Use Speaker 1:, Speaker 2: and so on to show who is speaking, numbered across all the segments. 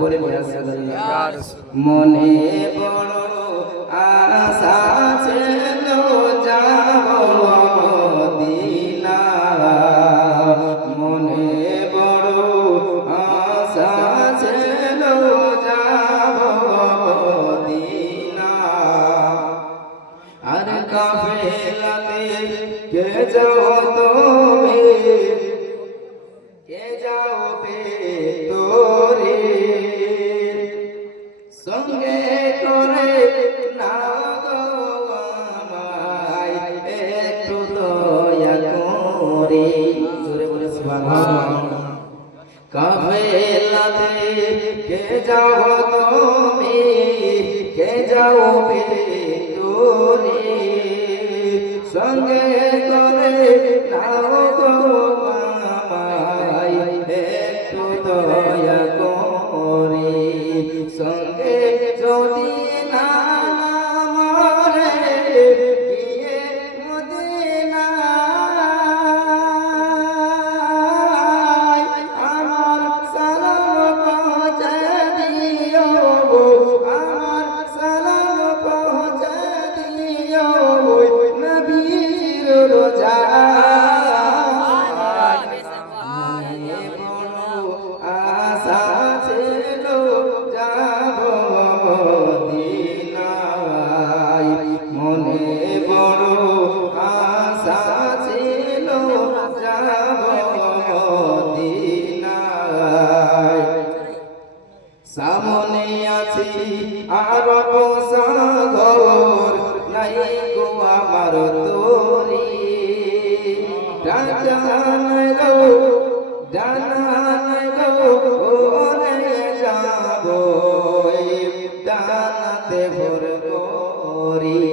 Speaker 1: বলে মনে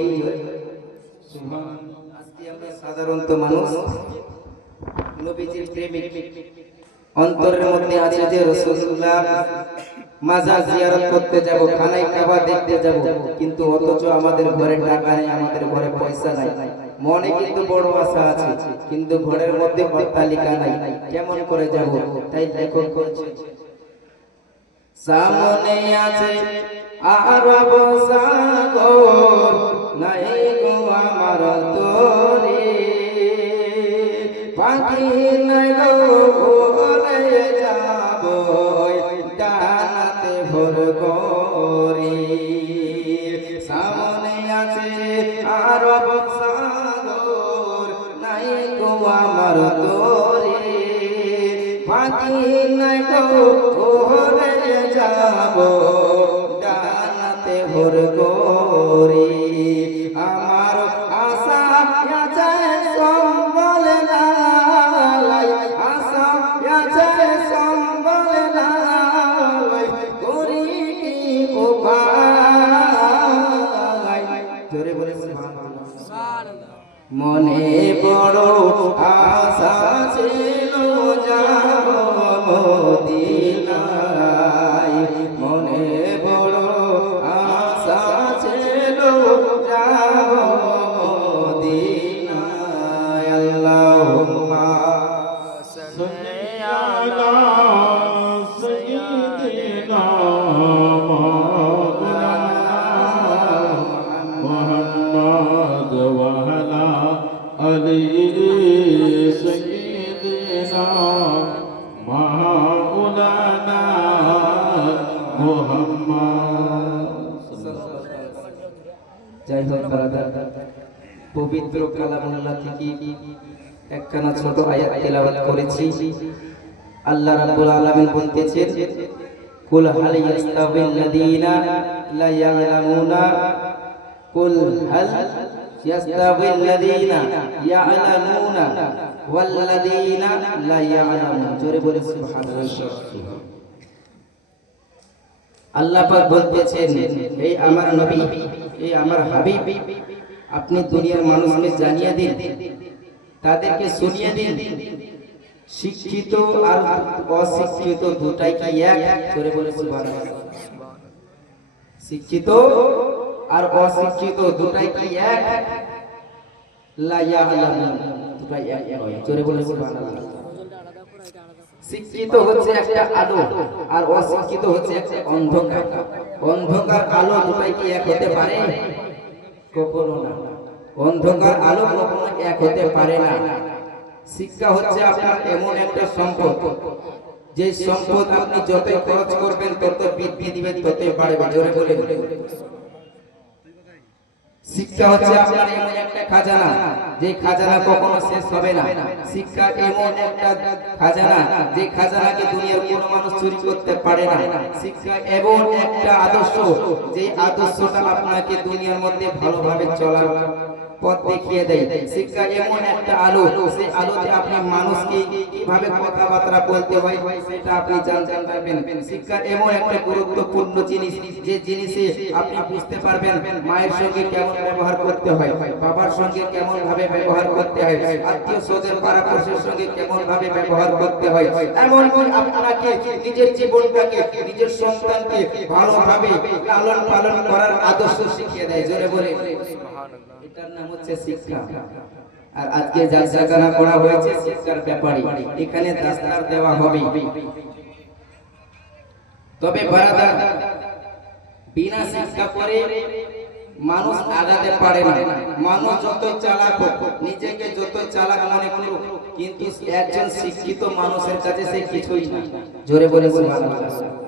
Speaker 1: করি আজকে আমরা সাধারণত মানুষ নবীজির প্রেমিক। অন্তরের মধ্যে আছে যে রসুল্লাহ মাজার জিয়ারত করতে যাব খানাই কাবা দেখতে যাব, কিন্তু অথচ আমাদের ঘরে টাকা নেই, আমাদের ঘরে পয়সা নাই। মনে কিন্তু বড় আশা আছে, কিন্তু ঘরের মধ্যে অট্টালিকা নাই। কেমন করে যাব? তাই লেখক বলছে, সামনে আছে আরব সাগর নাই গো আমার তোরে। পাখি নাই গো ওরে যাব ডানাতে ভোর করি। সামনে আছে আরব সাগর নাই গো আমার তোরে। পাখি নাই গো যাই হোক ব্রাদার, পবিত্র কালামুল্লাহ থেকে একখানা ছোট আয়াত তেলাওয়াত করেছি। আল্লাহ রাব্বুল আলামিন বলতেছেন, কুল হাল ইয়াস্তাবিল লাযিনা লা ইয়ালামুনা, কুল হাল ইয়াস্তাবিল্লাযীনা ইয়ালামুনা ওয়াল্লাযীনা লা ইয়ালামুন জোরে বলে সুবহানাল্লাহ। আল্লাহ পাক বলতেছেন, এই আমার নবী, এই আমার হাবিব, আপনি দুনিয়ার মানুষকে জানিয়ে দিন, তাদেরকে শুনিয়ে দিন। শিক্ষিত আর অশিক্ষিত দুটাই কি এক? বলে শিক্ষিত আর অশিক্ষিত দুটাই কি এক। শিক্ষিত হচ্ছে একটা আলো আর অশিক্ষিত হচ্ছে একটা অন্ধকার। অন্ধকার আলো দুটাই কি এক হতে পারে? কখনো না। অন্ধকার আলো কখনো এক হতে পারে না। শিক্ষা হচ্ছে আপনার এমন একটা সম্পদ। যে সম্পদ আপনি যতই খরচ করবেন, তত বৃদ্ধি দিবেন, ততই বাড়বে। জোরে বলে শিক্ষা হচ্ছে আপনার এমন একটা খাজানা, যে খাজানা কখনো শেষ হবে না। শিক্ষা এমন একটা খাজানা, যে খাজানাকে দুনিয়ার কোনো মানুষ চুরি করতে পারে না। শিক্ষা এমন একটা আদর্শ, যে আদর্শটা আপনাকে দুনিয়ার মধ্যে ভালোভাবে চলার পথ দেখিয়ে দেয়। শিক্ষা এমন একটা আলো, সেই আলোতে আপনি মানুষকে কীভাবে কথাবার্তা বলতে হয় সেটা আপনি জানতে পারবেন। শিক্ষা এমন একটা গুরুত্বপূর্ণ জিনিস, যে জিনিসে আপনি বুঝতে পারবেন মায়ের সঙ্গে কেমন ব্যবহার করতে হয়, বাবার সঙ্গে কেমন ভাবে ব্যবহার করতে হয়, আত্মীয় স্বজন পাড়াপড়শির সঙ্গে কেমন ভাবে ব্যবহার করতে হয়। এমন কি আপনাকে, নিজের জীবনটাকে, নিজের সন্তানকে ভালোভাবে লালন পালন করার আদর্শ শিখিয়ে দেয়। জোরে বলে। আর আজকে জায়গানা করা হয়েছে শিক্ষার ব্যাপারে এখানে দাস্তার দেওয়া হবে তবে বিনা শিক্ষা করে মানুষ আগাতে পারে না। মানুষ যত চালাক হোক, নিজেকে যত চালাক মনে করুক, কিন্তু একজন শিক্ষিত মানুষের কাছে সে কিছুই না। জোরে বলে সুবহানাল্লাহ।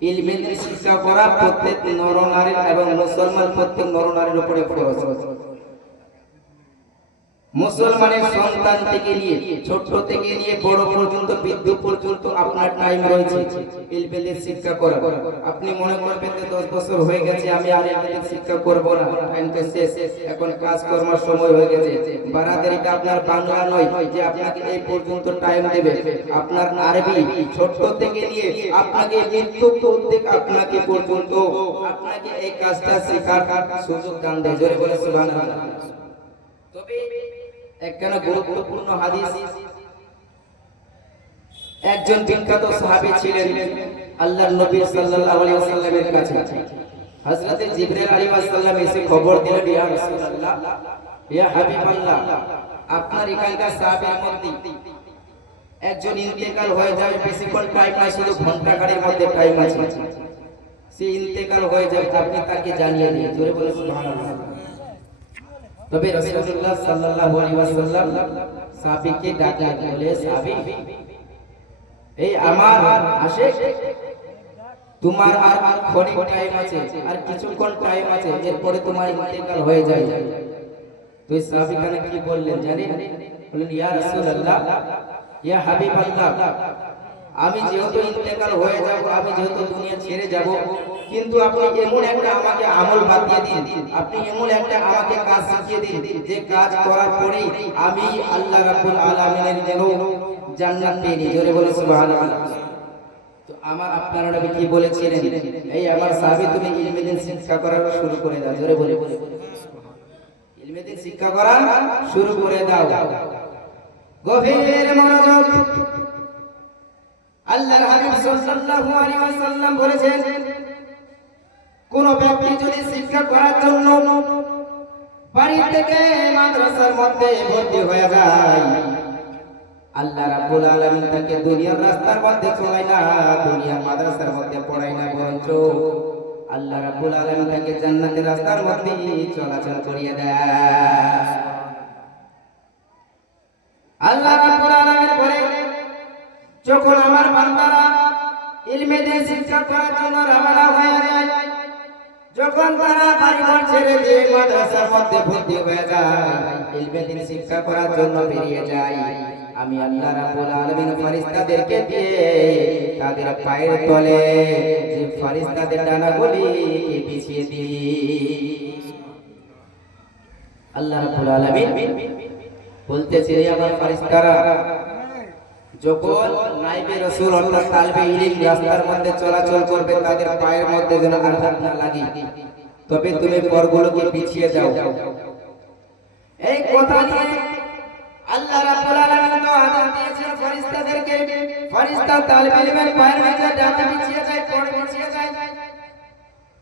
Speaker 1: ইলমের শিক্ষা করা প্রত্যেক নরনারীর এবং মুসলমান প্রত্যেক নরনারীর উপরে ফরজ। মুসলমানের সন্তান থেকে নিয়ে ছোট থেকে নিয়ে, বড় পর্যন্ত, বৃদ্ধ পর্যন্ত আপনার টাইম রয়েছে। ইলমের শিক্ষা করা। আপনি মনে করবেন যে 10 বছর হয়ে গেছে, আমি আর ইলমের শিক্ষা করব না। টাইম তো শেষ। এখন কাজ কর্মার সময় হয়ে গেছে। বারাদারিটা আপনার বাংলা নয়, যে আপনাকে এই পর্যন্ত টাইম দেবে। আপনার আরবি ছোট থেকে নিয়ে, আপনাকে মৃত্যু প্রত্যেক আপনাকে পর্যন্ত, আপনাকে এই কাজটা শেখার সুযোগ দান দেয়। জোরে বলে সুবহানাল্লাহ। তবে একখানা গুরুত্বপূর্ণ হাদিস। একজন বিখ্যাত সাহাবী ছিলেন আল্লাহর নবী সাল্লাল্লাহু আলাইহি ওয়াসাল্লামের কাছে। হযরত জিবরাইল আলাইহিস সালাম এসে খবর দিলেন, ইয়া রাসূলুল্লাহ, ইয়া হাবিবাল্লাহ, আপনার এখানকার সাহাবীর মধ্যে একজন ইন্তেকাল হয়ে যাবে বেশিক্ষণ টাইম নাই, শুধু ঘণ্টা গাড়ির মধ্যে টাইম আছে। সে ইন্তেকাল হয়ে যাবে আপনি তাকে জানিয়ে দিন, জোরে বলে সুবহানাল্লাহ। তবে রাসূলুল্লাহ সাল্লাল্লাহু আলাইহি ওয়াসাল্লাম সাহাবীকে ডাকলেন বলে, সাহাবী, এই আমার আশেক, তোমার আর ক্ষণিক টাইম আছে, আর কিছুক্ষণ টাইম আছে, এরপরে তোমার ইন্তেকাল হয়ে যায়। তো এই সাহাবী কানে কি বললেন জানেন? বললেন, ইয়া রাসূলুল্লাহ, ইয়া হাবিবাল্লাহ, আমি যেহেতু ইন্তেকাল হয়ে যাব, আমি যেহেতু দুনিয়া ছেড়ে যাব কিন্তু আপনি এমন একটা আমাকে আমল বাতিয়ে দিন। আপনি এমন একটা আমাকে কাজ শিখিয়ে দিন যে কাজ করার পরে আমি আল্লাহ রাব্বুল আলামিনের যেন জান্নাত পেয়ে নিই। জোরে বলে সুবহানাল্লাহ। তো আমার আপনারা নবী কি বলেছিলেন? এই আমার সাহাবী, তুমি ইলমে দিন শিক্ষা করা শুরু করে দাও। জোরে বলে ইলমে দিন শিক্ষা করা শুরু করে দাও। গভীর মনোযোগ। আল্লাহর হাবিব সাল্লাল্লাহু আলাইহি ওয়াসাল্লাম বলেছেন কোন ব্যক্তি যদি শিক্ষা করার জন্য বাড়ি থেকে মাদ্রাসার মধ্যে ভর্তি হয়ে যায়, আল্লাহ রাব্বুল আলামিন তাকে দুনিয়ার রাস্তার মধ্যে চলাই না, দুনিয়ার মাদ্রাসার মধ্যে না, বরঞ্চ আল্লাহ রাব্বুল আলামিন তাকে জান্নাতের রাস্তার মধ্যে চলাচল করিয়ে দেয়। আল্লাহ রাব্বুল আলামিন বলে, যখন আমার বান্দারা ইলমে দিয়ে শিক্ষা করার জন্য রওনা হয়ে যায় যখন তারা বাড়িঘর ছেড়ে দিয়ে মাদ্রাসার মধ্যে ভর্তি হয়ে যায়, ইলমে দিন শিক্ষা করার জন্য বেরিয়ে যায়। আমি আল্লাহ রাব্বুল আলামিন ফেরেশতাদেরকে দিয়ে তাদের পায়ের তলে যে ফেরেশতাদের ডানাগুলিকে বিছিয়ে দিই। আল্লাহ রাব্বুল আলামিন বলতেছে আমার ফেরেশতারা যখন নাইবে রাসূল অর্থাৎ তালবে ইলিম রাস্তার মধ্যে চলাচল করবে, তাদের পায়ের মধ্যে যেন আঘাত না লাগে। তবে তুমি পরগুলোকে পিছিয়ে যাও। এই কথা নিয়ে আল্লাহ রাব্বুল আলামিন তো আদেশ দিয়েছেন ফেরেশতাদেরকে। ফেরেশতা তালবে ইলিমের পায়ের মধ্যে ডানা পিছিয়ে যায় পর পিছিয়ে যায়।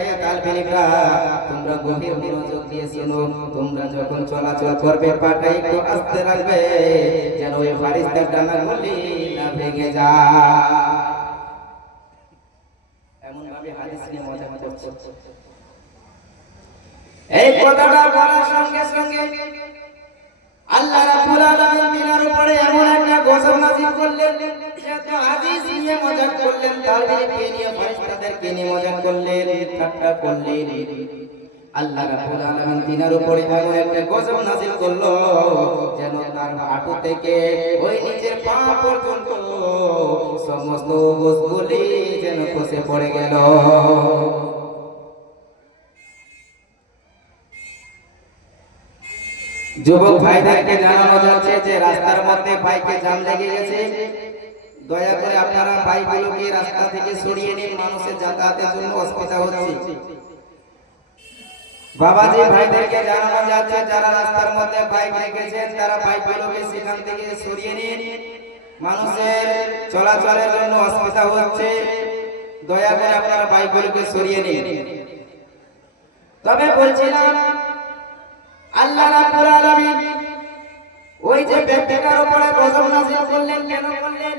Speaker 1: হে তোমরা গভীর মনোযোগ দিয়ে শুনো। তোমরা যখন চলাচল করবে, পাটা একটু আস্তে রাখবে, যেন ওই ফারিস্তার ডানা গলি না ভেঙে যায়। এমন ভাবে হাদিস নিয়ে মজা করছে। এই কথাটা বলার সঙ্গে সঙ্গে আল্লাহ রাব্বুল আলামিন মিনার উপরে এমন একটা গজব নাযিল করলেন, যে তো হাদিস নিয়ে মজা করলেন তালবিরকে নিয়ে ফেরেশতাদেরকে নিয়ে মজা করলেন, ঠাট্টা করলেন। আল্লাহ রাব্বুল আলামিন তিনার উপরে এমন একটা গজব নাযিল করল, যেন তার হাঁটু থেকে ওই নিচের পা পর্যন্ত সমস্ত গোসগুলি যেন খসে পড়ে গেল। যুবক ভাইদেরকে জানানো যাচ্ছে যে রাস্তার মধ্যে বাইকে জাম লেগে গেছে। দয়া করে আপনারা বাইকগুলোকে রাস্তা থেকে সরিয়ে নিন, মানুষের যাতায়াতের জন্য অসুবিধা হচ্ছে। বাবাজি ভাইদেরকে জানানো যাচ্ছে, যারা রাস্তার মধ্যে বাইক রেখেছেন তারা বাইকগুলোকে সেখান থেকে সরিয়ে নিন। মানুষের চলাচলের জন্য অসুবিধা হচ্ছে। দয়া করে আপনারা বাইকগুলোকে সরিয়ে নিন। তবে বলছিলাম, আল্লাহ রাব্বুল ওই যে ব্যক্তিটার উপরে গজব নাযিল করলেন কেন করলেন?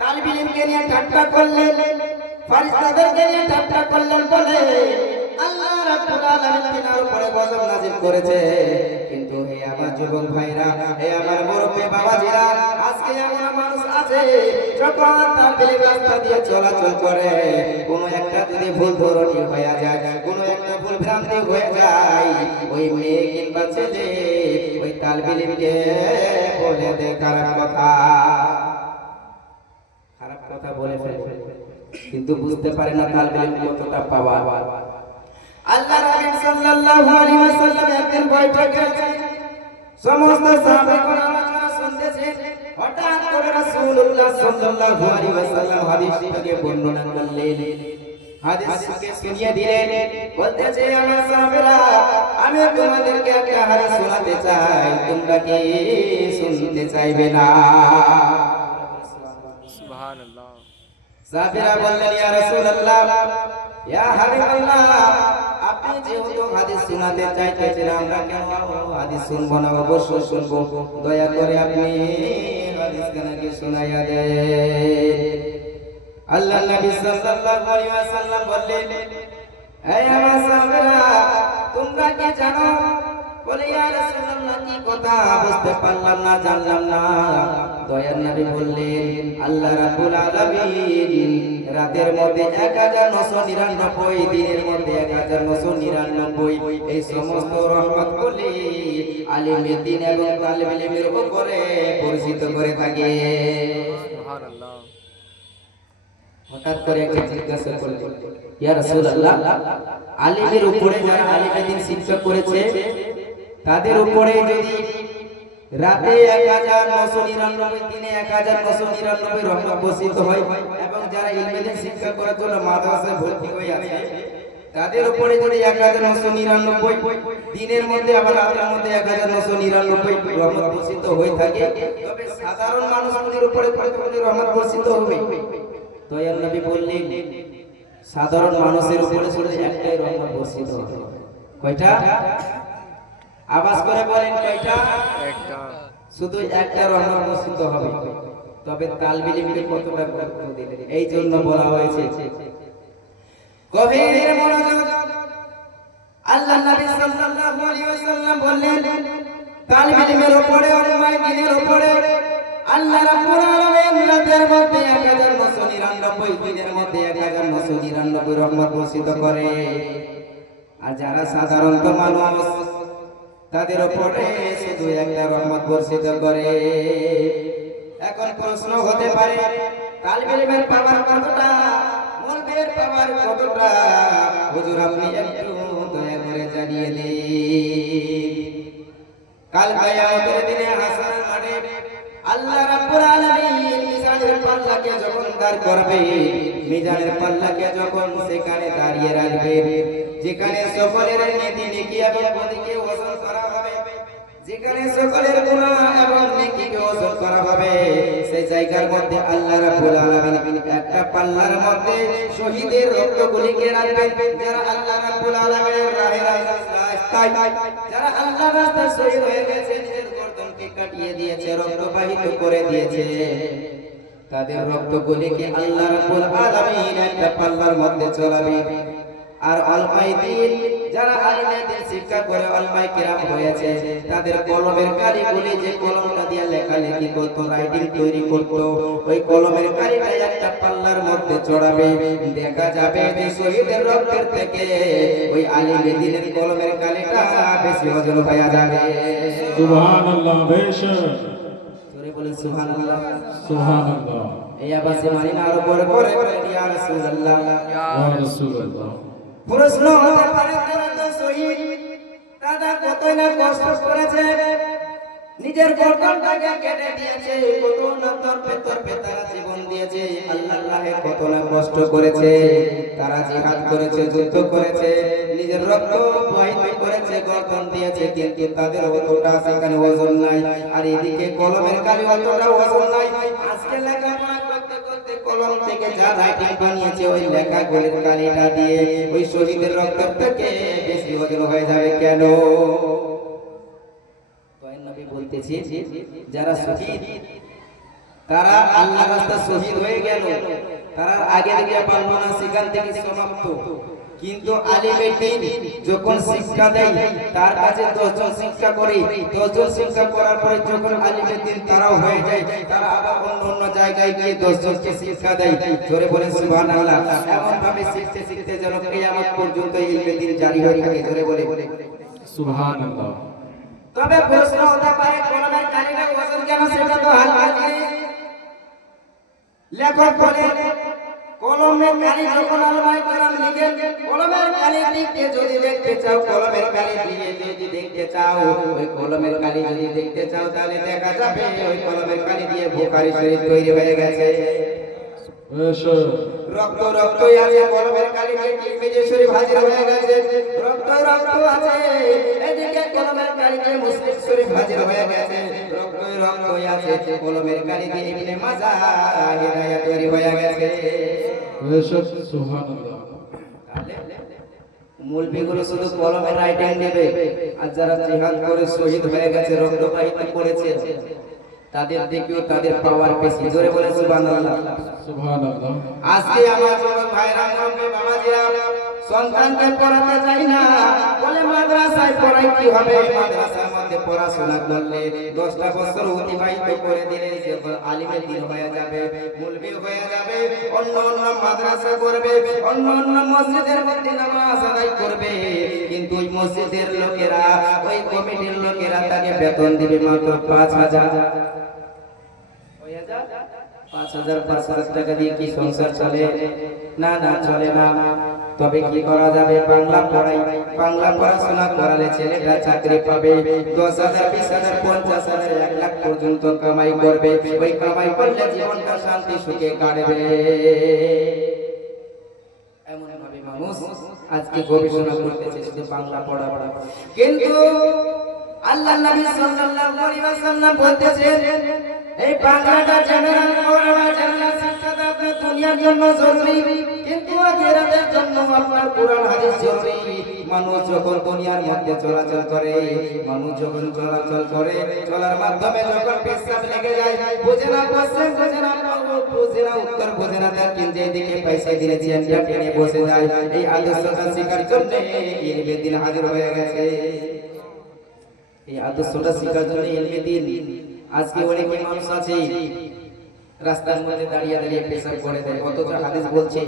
Speaker 1: তালিব ইলমকে নিয়ে ঠাট্টা করলেন। ফেরেশতাদেরকে নিয়ে ঠাট্টা করলেন বলে আল্লাহ রাব্বুল আলামিন তিনার উপরে গজব নাযিল করেছে। কিন্তু হে আমার যুবক ভাইরা, হে আমার মুরব্বি বাবাজিরা, আজকে এমন মানুষ আছে, যখন তার রাস্তা দিয়ে চলাচল করে। কোনো একটা যদি ভুল ধরনি হয়ে যায়, কোনো একটা ভুল ভ্রান্তি হয়ে যায়, ওই মেয়ে কিংবা ছেলে ওই তালবিলিমকে বলে দে খারাপ কথা। খারাপ কথা বলে ফেলে কিন্তু বুঝতে পারে না তালবিলিম কতটা পাওয়া। আল্লাহ রাসূল সাল্লাল্লাহু আলাইহি ওয়াসাল্লাম একদিন বৈঠকে সমস্ত সাহাবাগণ আলোচনা শুনতেছে। হঠাৎ করে রাসূলুল্লাহ সাল্লাল্লাহু আলাইহি ওয়াসাল্লাম হাদিসটিকে বর্ণনা করলেন। হাদিসকে শুনিয়ে দিলেন। বলতেছে আমার সাহাবীরা আমি তোমাদেরকে একটা হাদিস শোনাতে চাই। তোমরা কি শুনতে চাইবে না?
Speaker 2: সুবহানাল্লাহ।
Speaker 1: সাহাবীরা বললেন ইয়া রাসূলুল্লাহ ইয়া হাবিবাল্লাহ আপনি যেহেতু হাদিস শোনাতে চাইতেছেন আমরা কেন হাদিস শুনব না? অবশ্যই শুনব। দয়া করে আপনি হাদিস শোনাইয়া দেন। আল্লাহ নবী সাল্লাল্লাহু আলাইহি ওয়াসাল্লাম বললেন, এই আমার সাহাবীরা, তোমরা কি জানো? বলে, ইয়া রাসূলুল্লাহ, কি কথা? বুঝতে পারলাম না, জানলাম না। দয়ার নবী বললেন, আল্লাহ রাব্বুল আলামিন, রাতের মধ্যে 1999 দিনের মধ্যে 1999 এই সমস্ত রহমত বলি আলিমের দিন এবং তালিব ইলমের উপরে পরিচিত করে থাকে।
Speaker 2: সুবহানাল্লাহ।
Speaker 1: তাদের উপরে যদি রাতে এক হাজার নশো নিরানব্বই, দিনে এক হাজার নশো নিরানব্বই রহমত বর্ষিত হয় দিনের মধ্যে আবার রাতের মধ্যে এক হাজার নশো নিরানব্বই রহমত বর্ষিত হয়ে থাকে, তবে সাধারণ মানুষগুলির উপরে কতগুলি রহমত বর্ষিত হবে? দয়াল নবী বললেন সাধারণ মানুষের উপরে শুধু একটাই রহমত বর্ষিত হবে। কয়টা? আবাস করে বলেন কয়টা?
Speaker 2: একটা।
Speaker 1: শুধু একটা রহমত বর্ষিত হবে। তবে তালবিলিমকে কতটা গুরুত্ব দিলেন এই জন্য বলা হয়েছে। গভীর মনোযোগ। আল্লাহ নবী সাল্লাল্লাহু আলাইহি ওয়াসাল্লাম বললেন তালিব ইলমের উপরে উলামায়ে দ্বীনের উপরে আল্লাহ রাব্বুল আলামিন রাতের মধ্যে 1999 দিনের মধ্যে 1999 রহমত বর্ষিত করে। আর যারা সাধারণত মানুষ, তাদের উপরে শুধু একটা রহমত বর্ষিত করে। এখন প্রশ্ন হতে পারে তালিব ইলমের পাওয়ার কতটা মলবের পাওয়ার কতটা? হুজুর, আপনি একটু দয়া করে জানিয়ে দিন। কাল কিয়ামতের দিনে মাঠে আল্লাহ রাব্বুল আলামিন মিজানের পাল্লাকে যখন দাঁড় করবে, মিজানের পাল্লাকে যখন সেখানে দাঁড়িয়ে রাখবে, যেখানে সকলের নেকি নেকি এবং বদিকে ওজন করা হবে, যেখানে সকলের গুনাহ এবং নেকিকে ওজন করা হবে, সেই জায়গার মধ্যে আল্লাহ রাব্বুল আলামিন একটা পাল্লার মধ্যে শহীদের রক্তগুলিকে রাখবেন। যারা আল্লাহ রাব্বুল আলামিনের রাহে রাস্তায়, যারা আল্লাহ রাস্তায় শহীদ হয়ে গেছে কাটিয়ে দিয়েছে রক্তবাহিত করে দিয়েছে। তাদের রক্তগুলিকে আল্লাহ রাব্বুল আলামিন একটা পাল্লার মধ্যে চলাবে আর আলমাই দিন যারা আলিমে শিক্ষা করে আলমাই কিরাম হয়েছে, তাদের কলমের কালিগুলি যে কলমটা দিয়ে লেখালেখি করতো, রাইটিং তৈরি করতো, ওই কলমের কালিটা একটা পাল্লার মধ্যে চড়াবে। দেখা যাবে যে শহীদের রক্তের থেকে ওই আলিমেদিনের কলমের কালিটা বেশি ওজন হয়ে যাবে।
Speaker 3: সুবহানাল্লাহ বেশ।
Speaker 1: জোরে বলেন সুবহানাল্লাহ।
Speaker 3: সুবহানাল্লাহ।
Speaker 1: এই আবাসে মানি না আরও বড় করে ইয়া রাসূলুল্লাহ
Speaker 3: ইয়া রাসূলুল্লাহ।
Speaker 1: প্রশ্ন হতে পারে তো শহীদ। দাদা কতই না কষ্ট করেছে। নিজের গর্দনটাকে কেটে দিয়েছে কত না তারা জীবন দিয়েছে। আল্লাহর রাহে কত না কষ্ট করেছে, তারা জিহাদ করেছে, যুদ্ধ করেছে, নিজের রক্ত করেছে, গর্দন দিয়েছে, কিন্তু তাদের অতটা সেখানে ওজন নাই। আর এদিকে কলমের কালি অতটা ওজন নাই। আজকে লেখাপড়া কলম থেকে যা বানিয়েছে, ওই লেখাগুলির কালিটা দিয়ে ওই শহীদের রক্ত থেকে বেশি ওজন হয়ে যাবে কেন? বলতেছি যারা শহীদ, তারা আল্লাহ রাস্তা শহীদ হয়ে গেল। তারা আগে পারল না সেখান থেকে সমাপ্ত। কিন্তু আলিমের দিন যখন শিক্ষা দেয়, তার কাছে দশজন শিক্ষা করে, দশজন শিক্ষা করার পরে যখন আলিমের দিন তারাও হয়ে যায়, তারা আবার অন্য অন্য জায়গায় গিয়ে দশজনকে শিক্ষা দেয়। জোরে বলে সুবহানাল্লাহ। এমন ভাবে শিখতে শিখতে যেন কিয়ামত পর্যন্ত ইলমের দিন জারি হয়ে থাকে। জোরে বলে
Speaker 3: সুবহানাল্লাহ।
Speaker 1: তবে প্রশ্ন হতে পারে, কলমের কালিটা ওজন কেন সেটা তো হাল বাজিয়ে লেখক বলে, কলমের কালি যখন আলমাই করাম লিখেন কলমের কালি দিকে যদি দেখতে চাও, কলমের কালি দিয়ে যদি দেখতে চাও, ওই কলমের কালি যদি দেখতে চাও, তাহলে দেখা যাবে, ওই কলমের কালি দিয়ে বোকারি শরীর তৈরি হয়ে গেছে। রক্ত রক্ত আছে কলমের কালিতে হাজির হয়ে গেছে। রক্ত রক্ত আছে এদিকে কলমের কালিতে মুসলিম শরীফ হাজির হয়ে গেছে। রক্ত রক্ত আছে কলমের কালিতে ইবনে মাজা হিদায়াত তৈরি হয়ে গেছে।
Speaker 3: সুবহানাল্লাহ।
Speaker 1: মূলবিগুলো শুধু কলমের রাইটিং নেবে আর যারা জিহাদ করে শহীদ হয়ে গেছে রক্তবাহিত করেছে তাদের দিকেও তাদের পাওয়ার বেশি জোরে বলে সুবহানাল্লাহ।
Speaker 3: সুবহানাল্লাহ।
Speaker 1: আজকে আমার যুবক ভাইরা বলবে বাবাজিরা সন্তানকে পড়াতে চাই না। বলে মাদ্রাসায় পড়াই কি হবে? মাদ্রাসার মধ্যে পড়াশোনা করলে দশটা বছর অতিবাহিত করে দিলে যখন আলিমের দিন হয়ে যাবে মুলবি হয়ে যাবে অন্য অন্য মাদ্রাসা করবে অন্য অন্য মসজিদের মধ্যে নামাজ আদায় করবে। কিন্তু ওই মসজিদের লোকেরা ওই কমিটির লোকেরা তাকে বেতন দিবে মাত্র পাঁচ হাজার। পাঁচ হাজার পাঁচ হাজার টাকা দিয়ে কি সংসার চলে? না না, চলে না। তবে কি করা যাবে? বাংলা পড়াই। বাংলা পড়াশোনা করালে ছেলেটা চাকরি পাবে। দশ হাজার, বিশ হাজার, পঞ্চাশ হাজার, এক লাখ পর্যন্ত কামাই করবে। ওই কামাই করলে জীবনটা শান্তি, সুখে কাটবে। এমন মানুষ আজকে গবেষণা করতেছে শুধু বাংলা পড়া পড়া কিন্তু আল্লাহ নবী সাল্লাল্লাহু আলাইহি ওয়াসাল্লাম বলতেছেন এই বাংলাটা জেনারেল পড়া জেনারেল শিক্ষাটা আপনার দুনিয়ার জন্য জরুরি। কিন্তু আখিরাতের জন্য আপনার কোরআন হাদিস জরুরি। মানুষ যখন দুনিয়ার মধ্যে চলাচল করে, মানুষ যখন চলাচল করে, চলার মাধ্যমে যখন পেশাব লেগে যায়, বোঝে না পশ্চিম বোঝে না উত্তর আজকে অনেক মানুষ আছে, রাস্তার মধ্যে দাঁড়িয়ে দাঁড়িয়ে পেশাব করে দেয়। হাদিস বলছে,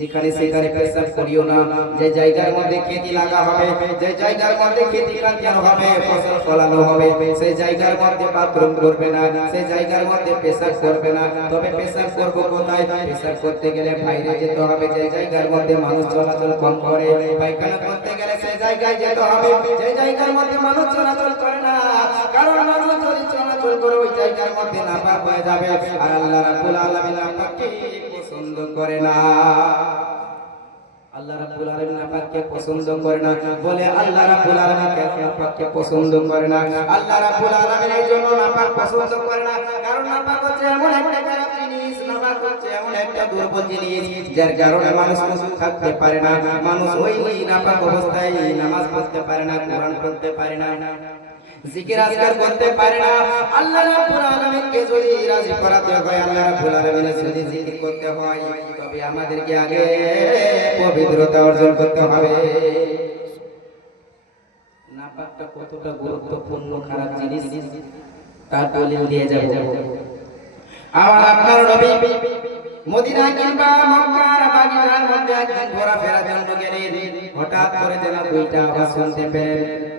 Speaker 1: যেখানে সেখানে পেশাব করিও না। যে জায়গার মধ্যে খেতি লাগা হবে, যে জায়গার মধ্যে খেতি কাটানো হবে, ফসল ফলানো হবে সেই জায়গার মধ্যে বাথরুম করবে না সেই জায়গার মধ্যে পেশাব করবে না। তবে পেশাব করব কোথায়? পেশাব করতে গেলে বাইরে যেতে হবে, যে জায়গার মধ্যে মানুষ চলাচল কম করে। পায়খানা করতে গেলে সেই জায়গায় যেতে হবে, যে জায়গার মধ্যে মানুষ চলাচল করে না। কারণ মানুষ চলাচল করে, ওই জায়গার মধ্যে নাপাক হয়ে যাবে। আর আল্লাহ রাব্বুল আলামিন নাপাককে পছন্দ করে না। আল্লাহ রাব্বুল আলামিন নাপাককে পছন্দ করে না। বলে আল্লাহ রাব্বুল আলামিন কেন নাপাককে পছন্দ করে না? আল্লাহ রাব্বুল আলামিন এই জন্য নাপাক পছন্দ করে না। কারণ নাপাক হচ্ছে এমন একটা খারাপ জিনিস, নাপাক হচ্ছে এমন একটা দুর্বল জিনিস, যার কারণে মানুষ সুস্থ থাকতে পারে না। মানুষ ওই নাপাক অবস্থায় নামাজ পড়তে পারে না, কোরআন পড়তে পারে না। জিকির আজকার করতে পারে না। আল্লাহ রাব্বুল আলামিনকে যদি রাজি করাতে হয়, আল্লাহ রাব্বুল আলামিনের যদি জিকির করতে হয়, তবে আমাদেরকে আগে পবিত্রতা অর্জন করতে হবে। নাপাকটা কতটা গুরুত্বপূর্ণ, খারাপ জিনিস তার দলিল দিয়ে যাব। আমার আপনার নবী মদিনা কিংবা মক্কার বাগিচার মধ্যে একদিন ঘোরাফেরার জন্য গেলেন। হঠাৎ করে যেন দুইটা আওয়াজ শুনতে পেলেন।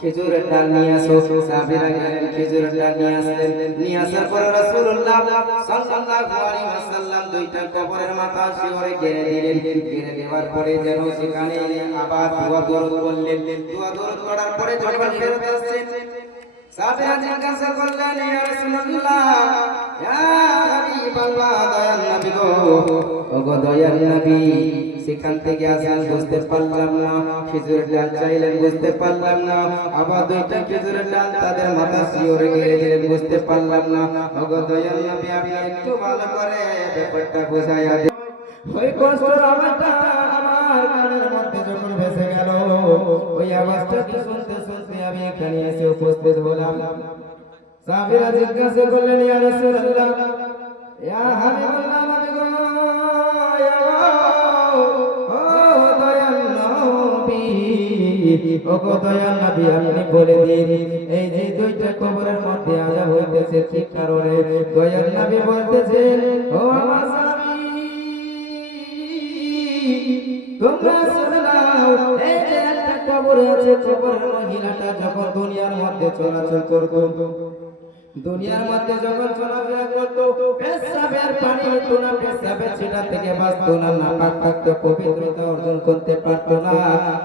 Speaker 1: খেজুরের ডাল নিয়ে আসো। সাহাবীরা গেলেন, খেজুরের ডাল নিয়ে আসলেন। নিয়ে আসার পর রাসূলুল্লাহ সাল্লাল্লাহু আলাইহি ওয়াসাল্লাম দুইটা কবরের মাথা শিওরে গেড়ে দিলেন। গেড়ে দেওয়ার পরে যেন সেখানে আবার দোয়া দরুদ বললেন দোয়া দরুদ করার পরে যখন ফেরত আসছেন, সাহাবীরা জিজ্ঞাসা করলেন, ইয়া রাসূলুল্লাহ, ইয়া হাবিবাল্লাহ দয়াল নবী গো। ওগো দয়াল নবী সেখান থেকে আসেন বুঝতে পারলাম না। খেজুরের ডাল চাইলেন বুঝতে পারলাম না। আবার দুইটা খেজুরের ডাল তাদের মাথা শিওরে গেড়ে দিলেন বুঝতে পারলাম না। একটু ভালো করে ব্যাপারটা বোঝাইয়া দিন। ওই গেল আমি জিজ্ঞাসা করলেন ও গো দয়াল নবী, আপনি বলে দিন, এই যে দুইটা কবরের মধ্যে আজাব হইতেছে কি কারণে দয়াল নবী বলতেছেন, ও আমার তোমরা শুনে এই যে একটা কবর আছে কবরের মহিলাটা যখন দুনিয়ার মধ্যে চলাচল করতো দুনিয়ার মধ্যে যখন চলাফেরা করতো, পেশাবের পানি হতো না পেশাবের সেটা থেকে বাঁচতো না, নাপাক থাকতো, পবিত্রতা অর্জন করতে পারতো না।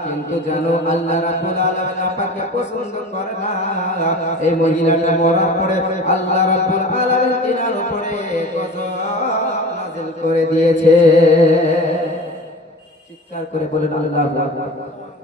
Speaker 1: কিন্তু জানো, আল্লাহ রাব্বুল আলামিন নাপাককে পছন্দ করে না। এই মহিলাটা মরার পরে আল্লাহ রাব্বুল আলামিন তিনার উপরে গজব নাযিল করে দিয়েছে। চিৎকার করে বলেন, আল্লাহু আকবার।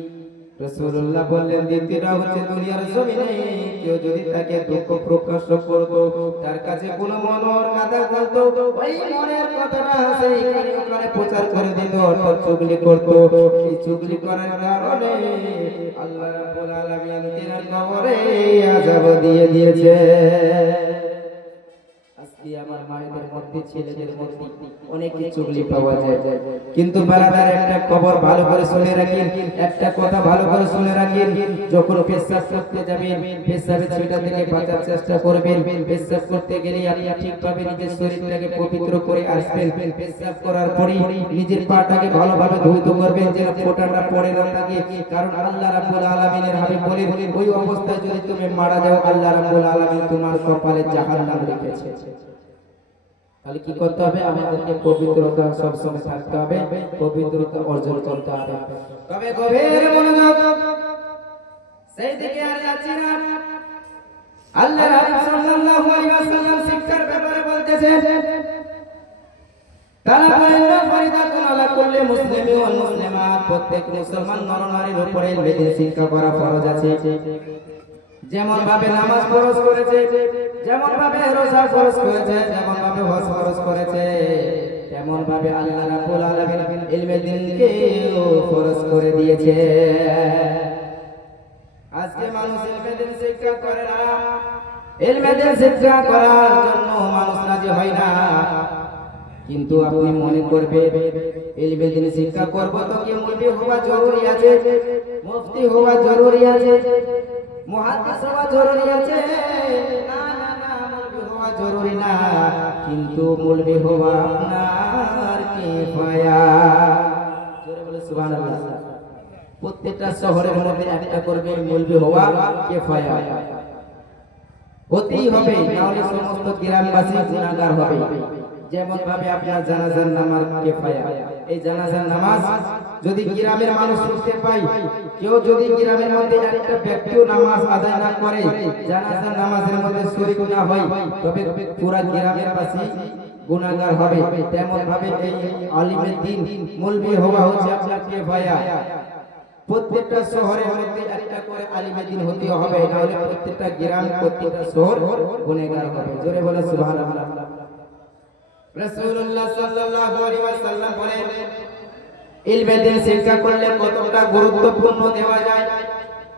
Speaker 1: রাসূলুল্লাহ বললেন, দ্বিতীয়টা হচ্ছে দুনিয়ার জমিনে কেউ যদি তাকে দুঃখ প্রকাশ করতো, তার কাছে কোনো মনোর কথা বলতো, ওই মনের কথাটা সেই কানে ওখানে প্রচার করে দিত, অর্থাৎ চুগলি করতো। এই চুগলি করার কারণে আল্লাহ রাব্বুল আলামিন তিনার কবরে আযাব দিয়ে দিয়েছে আমার মায়েদের মধ্যে ছেলেদের মধ্যে অনেক চুগলি পাওয়া যায়। কিন্তু বারাদার একটা খবর ভালো করে শুনে রাখেন একটা কথা ভালো করে শুনে রাখেন যখন পেশাব করতে যাবেন পেশাবের ছিটা থেকে বাঁচার চেষ্টা করবেন পেশাব করতে গেলে আপনি ঠিকভাবে নিজের শরীরটাকে পবিত্র করে আসবেন পেশাব করার পরে নিজের পাটাকে ভালোভাবে ধৌত করবেন যেন ফোঁটাটা পড়ে না থাকে। কারণ আল্লাহ রাব্বুল আলামিনের হাবিব বলেন ওই অবস্থায় যদি তুমি মারা যাও আল্লাহ রাব্বুল আলামিন তোমার কপালে জাহান্নাম লিখেছে তাহলে কি করতে হবে? আমাদেরকে পবিত্রতা সবসময় থাকতে হবে। পবিত্রতা অর্জন করতে হবে। তবে গভীর মনোযোগ সেই দিকে আর যাচ্ছি না। আল্লাহ রাব্বুল সাল্লাল্লাহু আলাইহি ওয়াসাল্লাম শিক্ষার ব্যাপারে বলতেছেন, তারা বলেন ফরিদাতুন আলা কুল্লি প্রত্যেক মুসলমান নরনারীর উপরে বেদে শিক্ষা করা ফরজ আছে। যেমন ভাবে নামাজ ফরজ করেছে যেমন ভাবে রোজা ফরজ করেছে যেমন ভাবে হজ ফরজ করেছে তেমন ভাবে আল্লাহ রাব্বুল আলামিন ইলমে দ্বীনকেও ফরজ করে দিয়েছে। আজকে মানুষ ইলমে দ্বীন শিক্ষা করে না। ইলমে দ্বীন শিক্ষা করার জন্য মানুষ রাজি হয় না। কিন্তু আপনি মনে করবে ইলমে দ্বীন শিক্ষা করব তো কি মুফতি হওয়া জরুরি আছে? মুফতি হওয়া জরুরি আছে? মুহাদ্দিস হওয়া জরুরি না। কিন্তু মৌলবি হওয়া প্রত্যেকটা শহরের মধ্যে একটা করবে, মৌলবি হওয়া কিফায়া। হতেই হবে, নাহলে সমস্ত গ্রামবাসী গুণাগার হবে। যেমন ভাবে আপনার জানাজার নামাজ কেফায়া। এই জানাজার নামাজ যদি গ্রামের মানুষ শুনতে পাই কেউ যদি গ্রামের মধ্যে একটা ব্যক্তিও নামাজ আদায় না করে, জানাজার নামাজের মধ্যে শরীক না হয়, তবে পুরা গ্রামের বাসী গুণাগার হবে। তেমন ভাবে এই আলিমের দিন মুলবি হওয়া হচ্ছে আপনার কেফায়া প্রত্যেকটা শহরের মধ্যে একটা করে আলিমের দিন হতে হবে, নাহলে প্রত্যেকটা গ্রাম, প্রত্যেকটা শহর গুণাগার হবে। জোরে বলে সুবহানাল্লাহ। রাসূলুল্লাহ সাল্লাল্লাহু আলাইহি ওয়াসাল্লাম বলেন শিক্ষা করলে কতটা গুরুত্বপূর্ণ দেওয়া যায়?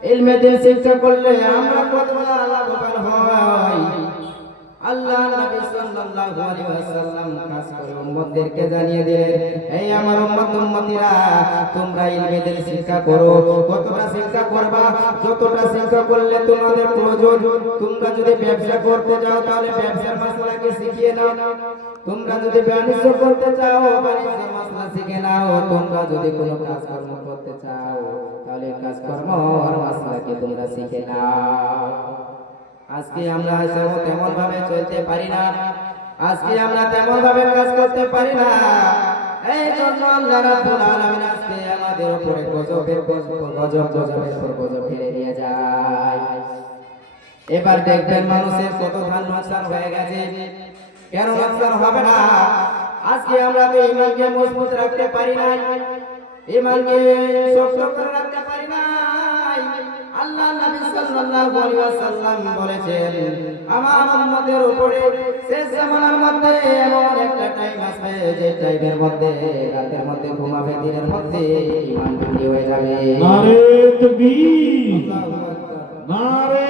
Speaker 1: ইলমে দিন শিক্ষা করলে আমরা কতটা লাভবান হই? আল্লাহ নবী সাল্লাল্লাহু আলাইহি ওয়াসাল্লাম খাস করে উম্মতদেরকে জানিয়ে দিলেন, এই আমার উম্মত উম্মতিরা, তোমরা ইলমে দিন শিক্ষা করো। কতটা শিক্ষা করবা? যতটা শিক্ষা করলে তোমাদের প্রয়োজন। তোমরা যদি ব্যবসা করতে যাও, তাহলে ব্যবসার মাসলাকে শিখিয়ে নাও। তোমরা যদি বাণিজ্য করতে চাও বাণিজ্যের মাসলা শিখে নাও। তোমরা যদি কোনো কাজকর্ম করতে চাও, তাহলে কাজকর্মর মাসলাকে তোমরা শিখে নাও। আজকে আমরা তেমন ভাবে চলতে পারি না, আজকে আমরা তেমন ভাবে কাজ করতে পারি না। এই জন্য আল্লাহ রাব্বুল আলামিন আজকে আমাদের উপরে গজবের গজব গজব, গজবের গজব ফেলে দিয়ে যায়। এবার দেখবেন মানুষের কত ধান নোকসান হয়ে গেছে। কেন নোকসান হবে না? আজকে আমরা তো ইমানকে মজবুত রাখতে পারি না ইমানকে শক্ত করে রাখতে পারি না। আল্লাহ নবী সাল্লাল্লাহু আলাইহি ওয়াসাল্লাম বলেছেন, আমার উম্মতের উপরে শেষ জামানার মধ্যে এমন একটা টাইম আসবে যে টাইমের মধ্যে, রাতের মধ্যে ঘুমাবে, দিনের মধ্যে বিক্রি হয়ে যাবে।
Speaker 3: নারে তাকবীর, নারে